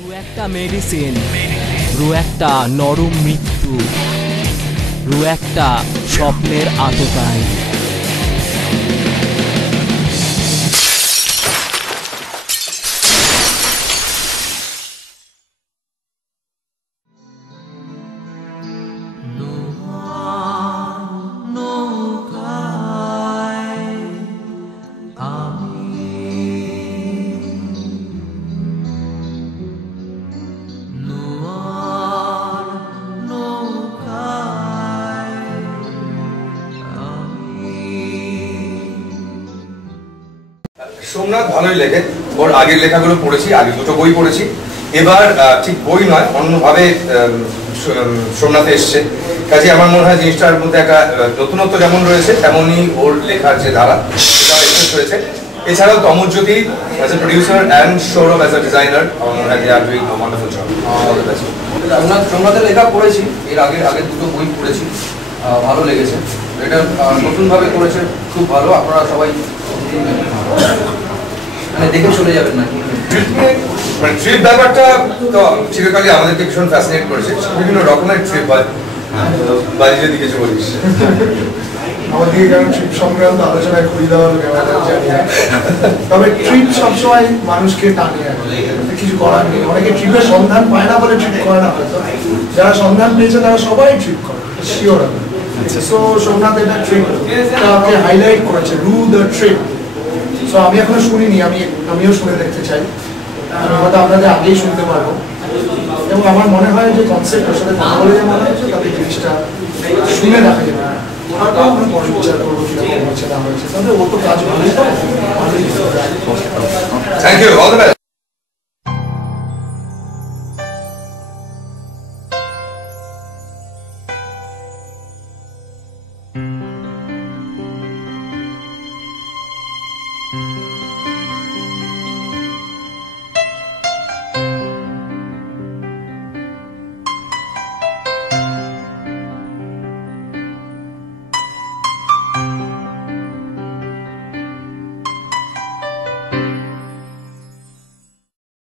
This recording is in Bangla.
রু একটা মেডিসিন, রু একটা নরম মৃত্যু, রু একটা স্বপ্নের আততায়। সোমনাথ ভালোই লেখে, ওর আগের লেখাগুলো পড়েছি, আগে দুটো বই পড়েছি। এবার ঠিক বই নয়, অন্যভাবে সোমনাথে এসছে, কাজে আমার মনে হয় জিনিসটার মধ্যে একটা নতুনত্ব যেমন রয়েছে তেমনই ওর লেখার যে ধারা সেটাও এক্সেস রয়েছে। এছাড়াও Tamojyoti as a producer and Sourav as a designer, আমার মনে হয় they are doing a wonderful job. সোমনাথের লেখা পড়েছি, এর আগের দুটো বই পড়েছি, ভালো লেগেছে। এটা নতুনভাবে করেছে, খুব ভালো। আপনারা সবাই মানে দেখে চলে যাবেন না। মানে ট্রিপ ব্যাপারটা তো চিরকালই আমাদেরকে ভীষণ ফ্যাসিনেট করেছে। বিভিন্ন রকমের ট্রিপ হয়, বাড়ি যদি কিছু বলিস আমাদের কারণ ট্রিপ সংক্রান্ত আলোচনায় ঘুরি দেওয়ার তবে ট্রিপ সবসময় মানুষকে টানে, কিছু করার নেই। অনেকে ট্রিপের সন্ধান পায় না বলে ট্রিপ করে না, যারা সন্ধান পেয়েছে তারা সবাই ট্রিপ করে, শিওর। সো সোমনাথ এটা ট্রিপটাকে হাইলাইট করেছে, রু দ্য ট্রিপ। সো আমি এখনো শুনিনি, আমিও শুনে দেখতে চাই, আমি হয়তো আপনাদের আগেই শুনতে পারবো। এবং আমার মনে হয় যে কনসেপ্টের সাথে কথা বলে যে মনে হচ্ছে তাদের জিনিসটা শুনে দেখা যাবে, হয়তো আমরা পরে বিচার করবো কিরকম হচ্ছে না হয়েছে। তবে ও তো কাজ ভালোই, তো ভালোই। Thank you, all the best.